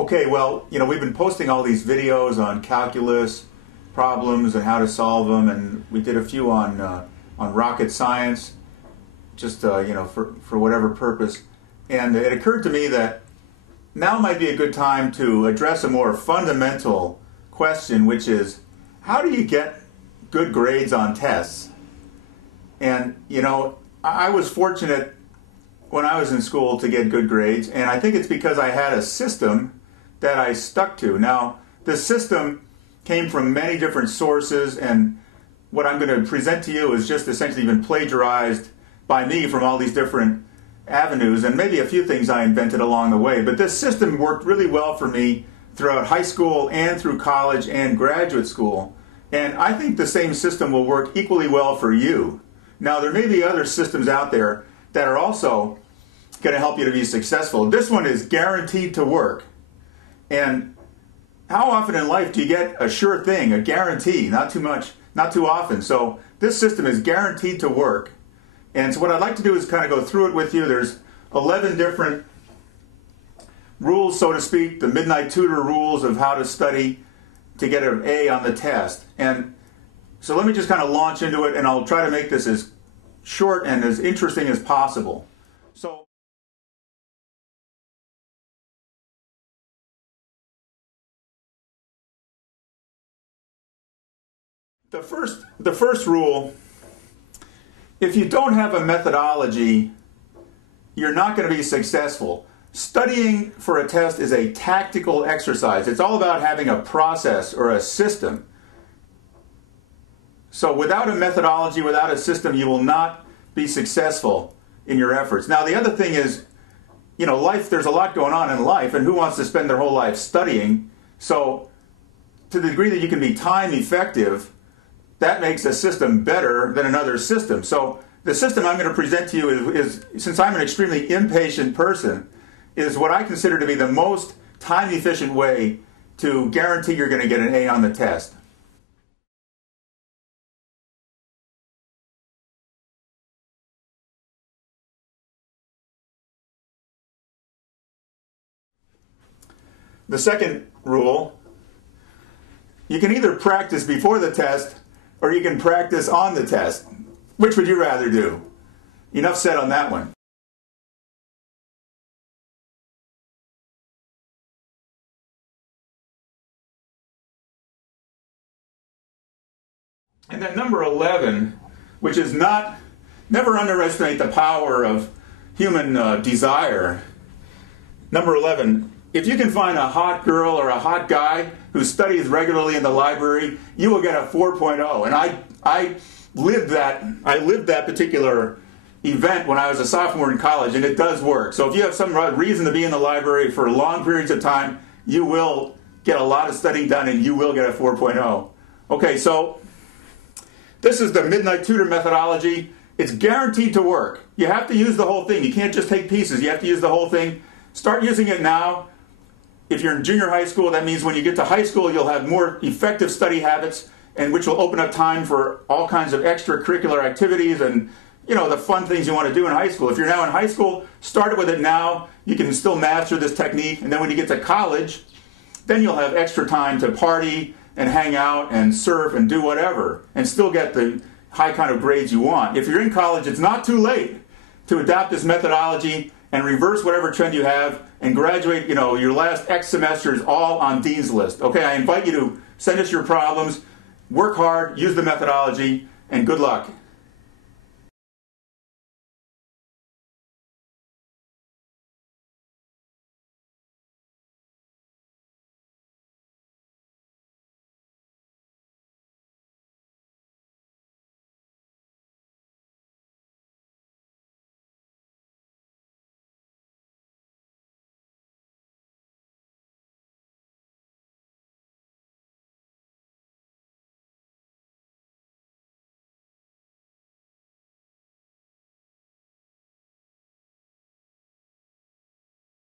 Okay, well, we've been posting all these videos on calculus problems and how to solve them, and we did a few on rocket science, just for whatever purpose. And it occurred to me that now might be a good time to address a more fundamental question, which is, how do you get good grades on tests? And I was fortunate when I was in school to get good grades, and I think it's because I had a system that I stuck to. Now, this system came from many different sources, and what I'm going to present to you is just essentially been plagiarized by me from all these different avenues, and maybe a few things I invented along the way. But this system worked really well for me throughout high school and through college and graduate school. And I think the same system will work equally well for you. Now, there may be other systems out there that are also going to help you to be successful. This one is guaranteed to work. And how often in life do you get a sure thing, a guarantee? Not too much, not too often. So this system is guaranteed to work. And so what I'd like to do is kind of go through it with you. There's 11 different rules, so to speak, the Midnight Tutor rules of how to study to get an A on the test. And so let me just kind of launch into it, and I'll try to make this as short and as interesting as possible. So the first rule, if you don't have a methodology, you're not going to be successful. Studying for a test is a tactical exercise. It's all about having a process or a system. So without a methodology, without a system, you will not be successful in your efforts. Now, the other thing is, life, there's a lot going on in life, and who wants to spend their whole life studying? So to the degree that you can be time effective, that makes a system better than another system. So the system I'm going to present to you is, since I'm an extremely impatient person, is what I consider to be the most time-efficient way to guarantee you're going to get an A on the test. The second rule, you can either practice before the test or you can practice on the test. Which would you rather do? Enough said on that one. And then number 11, which is never underestimate the power of human desire. Number 11, if you can find a hot girl or a hot guy who studies regularly in the library, you will get a 4.0. And I lived that particular event when I was a sophomore in college, and it does work. So if you have some reason to be in the library for long periods of time, you will get a lot of studying done and you will get a 4.0. Okay, so this is the Midnight Tutor methodology. It's guaranteed to work. You have to use the whole thing. You can't just take pieces. You have to use the whole thing. Start using it now. If you're in junior high school, that means when you get to high school, you'll have more effective study habits, and which will open up time for all kinds of extracurricular activities and the fun things you want to do in high school. If you're now in high school, start with it now. You can still master this technique, and then when you get to college, then you'll have extra time to party and hang out and surf and do whatever and still get the high kind of grades you want. If you're in college, it's not too late to adopt this methodology and reverse whatever trend you have and graduate, your last X semesters all on Dean's List. Okay, I invite you to send us your problems, work hard, use the methodology, and good luck.